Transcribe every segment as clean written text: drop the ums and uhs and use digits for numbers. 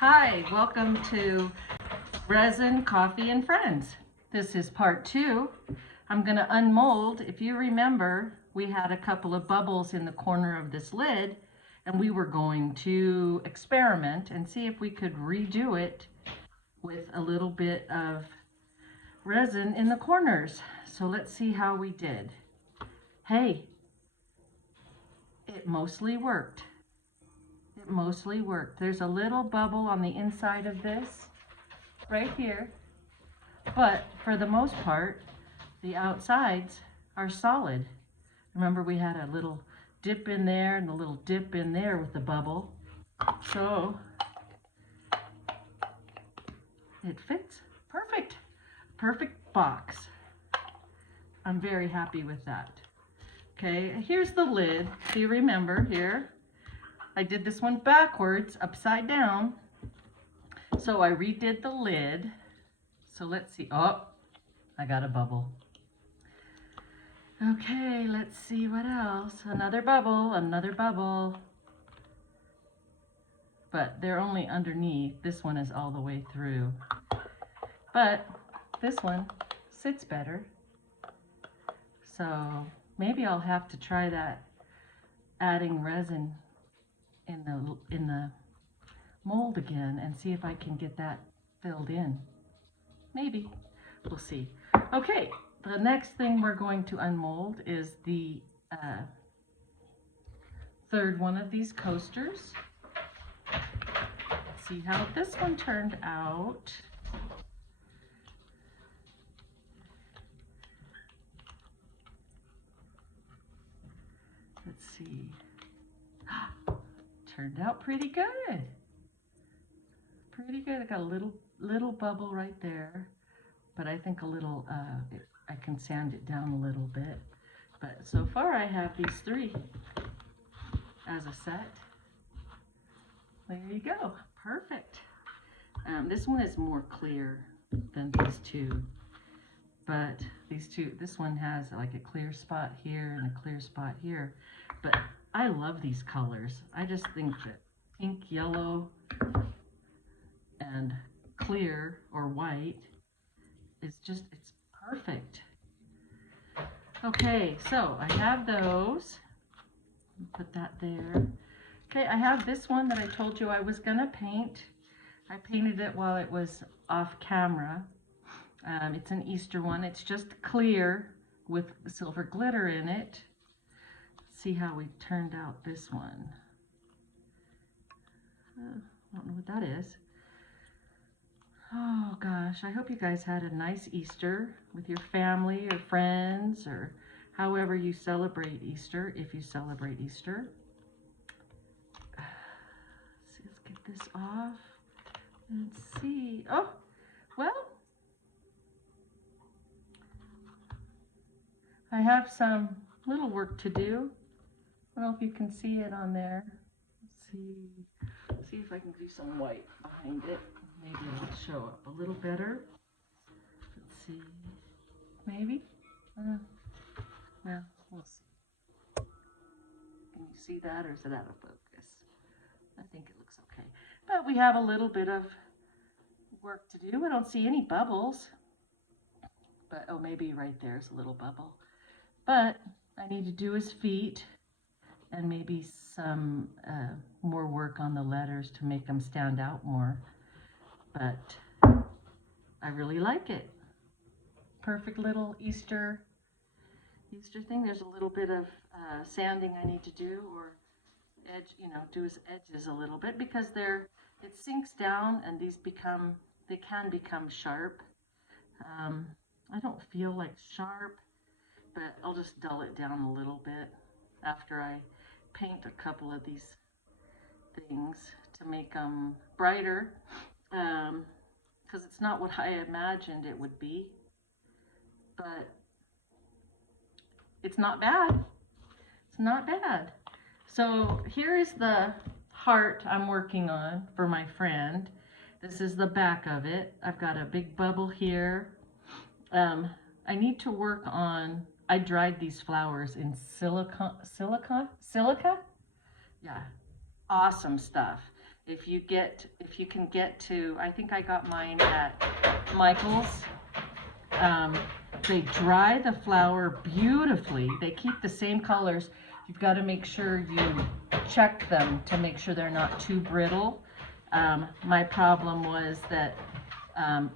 Hi, welcome to Resin, Coffee, and Friends. This is part 2. I'm going to unmold. If you remember, we had a couple of bubbles in the corner of this lid, and we were going to experiment and see if we could redo it with a little bit of resin in the corners. So let's see how we did. Hey, it mostly worked. It mostly worked. There's a little bubble on the inside of this right here, but for the most part, the outsides are solid. Remember, we had a little dip in there and a little dip in there with the bubble. So it fits perfect. Perfect box. I'm very happy with that. Okay, here's the lid. Do you remember here? I did this one backwards, upside down. So I redid the lid. So let's see. Oh, I got a bubble. Okay, let's see what else. Another bubble, another bubble. But they're only underneath. This one is all the way through. But this one sits better. So maybe I'll have to try that, adding resin in the mold again and see if I can get that filled in. Maybe. We'll see. Okay, the next thing we're going to unmold is the third one of these coasters. Let's see how this one turned out. Let's see. Turned out pretty good. Pretty good. I got a little bubble right there, but I think a little, I can sand it down a little bit. But so far I have these 3 as a set. There you go. Perfect. This one is more clear than these 2. But this one has like a clear spot here and a clear spot here. But I love these colors. I just think that pink, yellow, and clear or white is just, it's perfect. Okay, so I have those. Put that there. Okay, I have this one that I told you I was gonna paint. I painted it while it was off camera. It's an Easter one. It's just clear with silver glitter in it. Let's see how we turned out this one. I don't know what that is. Oh gosh, I hope you guys had a nice Easter with your family or friends or however you celebrate Easter, if you celebrate Easter. Let's get this off and see. Oh, well, I have some little work to do. I don't know if you can see it on there. Let's see if I can do some white behind it. Maybe it'll show up a little better. Let's see. Maybe. Well, we'll see. Can you see that, or is it out of focus? I think it looks okay. But we have a little bit of work to do. I don't see any bubbles. But, oh, maybe right there's a little bubble. But I need to do his feet and maybe some more work on the letters to make them stand out more. But I really like it. Perfect little Easter thing. There's a little bit of sanding I need to do, or edge, do his edges a little bit, because it sinks down and they can become sharp. I don't feel like sharp, but I'll just dull it down a little bit after I paint a couple of these things to make them brighter, because it's not what I imagined it would be, but it's not bad. It's not bad. So here is the heart I'm working on for my friend. This is the back of it. I've got a big bubble here. I need to work on, I dried these flowers in silica? Yeah, awesome stuff. if you can get to, I think I got mine at Michael's. They dry the flower beautifully. They keep the same colors. You've got to make sure you check them to make sure they're not too brittle. My problem was that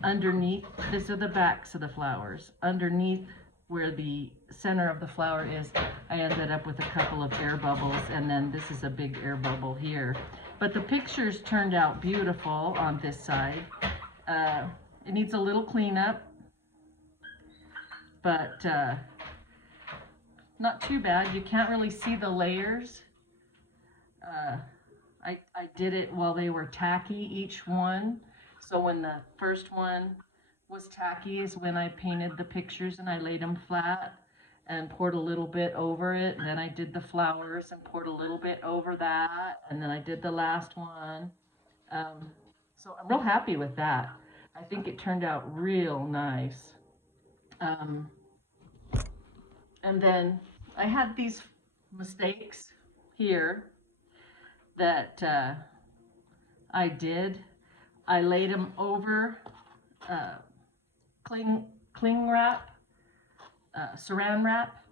underneath, these are the backs of the flowers. Underneath where the center of the flower is, I ended up with a couple of air bubbles, and then this is a big air bubble here. But the pictures turned out beautiful on this side. It needs a little cleanup, but not too bad. You can't really see the layers. I did it while they were tacky, each one. So when the first one was tacky is when I painted the pictures and I laid them flat and poured a little bit over it. And then I did the flowers and poured a little bit over that. And then I did the last one. So I'm real happy with that. I think it turned out real nice. And then I had these mistakes here that I did. I laid them over cling wrap, saran wrap,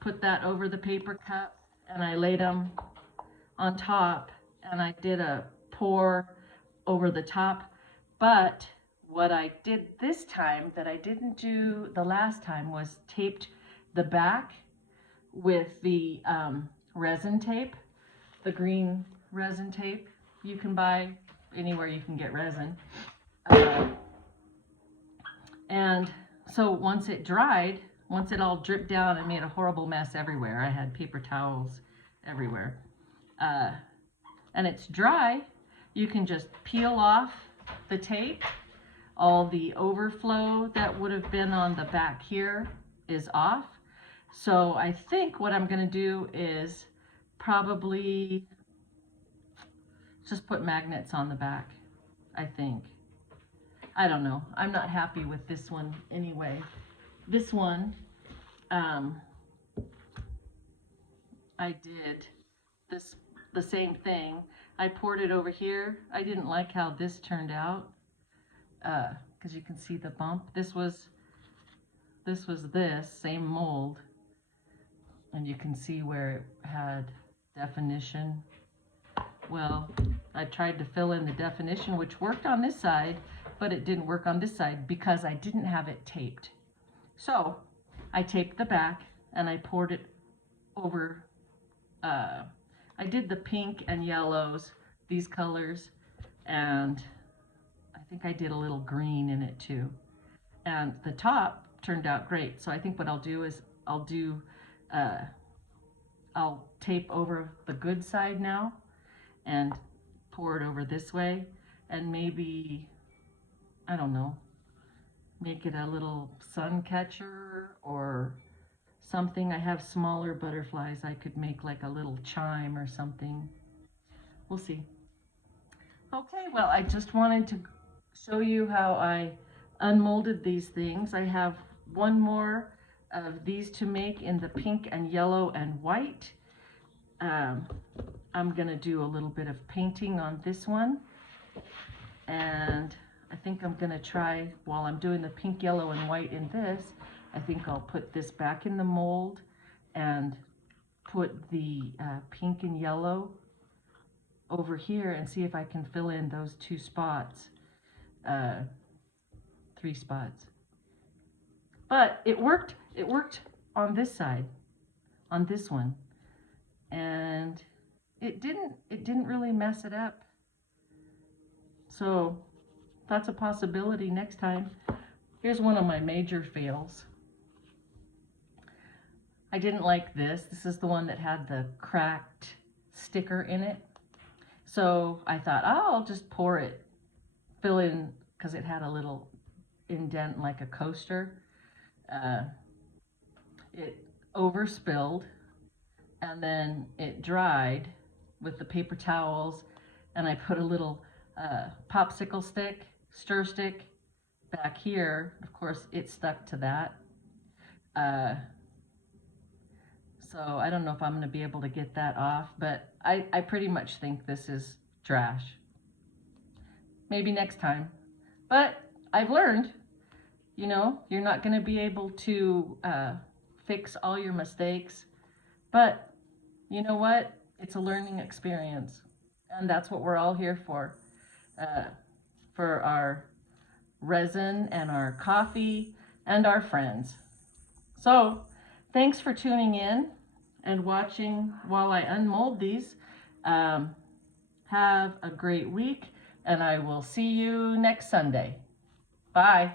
put that over the paper cup, and I laid them on top, and I did a pour over the top. But what I did this time that I didn't do the last time was taped the back with the resin tape, the green resin tape you can buy anywhere you can get resin. And so once it dried, once it all dripped down, it made a horrible mess everywhere. I had paper towels everywhere. And it's dry, you can just peel off the tape. All the overflow that would have been on the back here is off. So I think what I'm going to do is probably just put magnets on the back, I think. I don't know. I'm not happy with this one anyway. This one, I did the same thing. I poured it over here. I didn't like how this turned out because you can see the bump. This was this same mold, and you can see where it had definition. Well, I tried to fill in the definition, which worked on this side, but it didn't work on this side because I didn't have it taped. So I taped the back and I poured it over. I did the pink and yellows, these colors, and I think I did a little green in it too. And the top turned out great. So I think what I'll do is I'll tape over the good side now and pour it over this way, and maybe, I don't know, make it a little sun catcher or something. I have smaller butterflies. I could make like a little chime or something. We'll see. Okay, well, I just wanted to show you how I unmolded these things. I have one more of these to make in the pink and yellow and white. I'm gonna do a little bit of painting on this one, and I think I'm gonna try, while I'm doing the pink, yellow, and white in this, I think I'll put this back in the mold and put the pink and yellow over here and see if I can fill in those 2 spots, 3 spots. But it worked on this side, on this one, and it didn't really mess it up. So that's a possibility next time. Here's one of my major fails. I didn't like this. This is the one that had the cracked sticker in it. So I thought, oh, I'll just pour it, fill in, because it had a little indent like a coaster. It overspilled, and then it dried with the paper towels, and I put a little popsicle stick, stir stick back here. Of course, it stuck to that. So I don't know if I'm going to be able to get that off, but I pretty much think this is trash. Maybe next time. But I've learned, you know, you're not going to be able to fix all your mistakes. But you know what? It's a learning experience. And that's what we're all here for our resin and our coffee and our friends. So thanks for tuning in and watching while I unmold these. Have a great week, and I will see you next Sunday. Bye.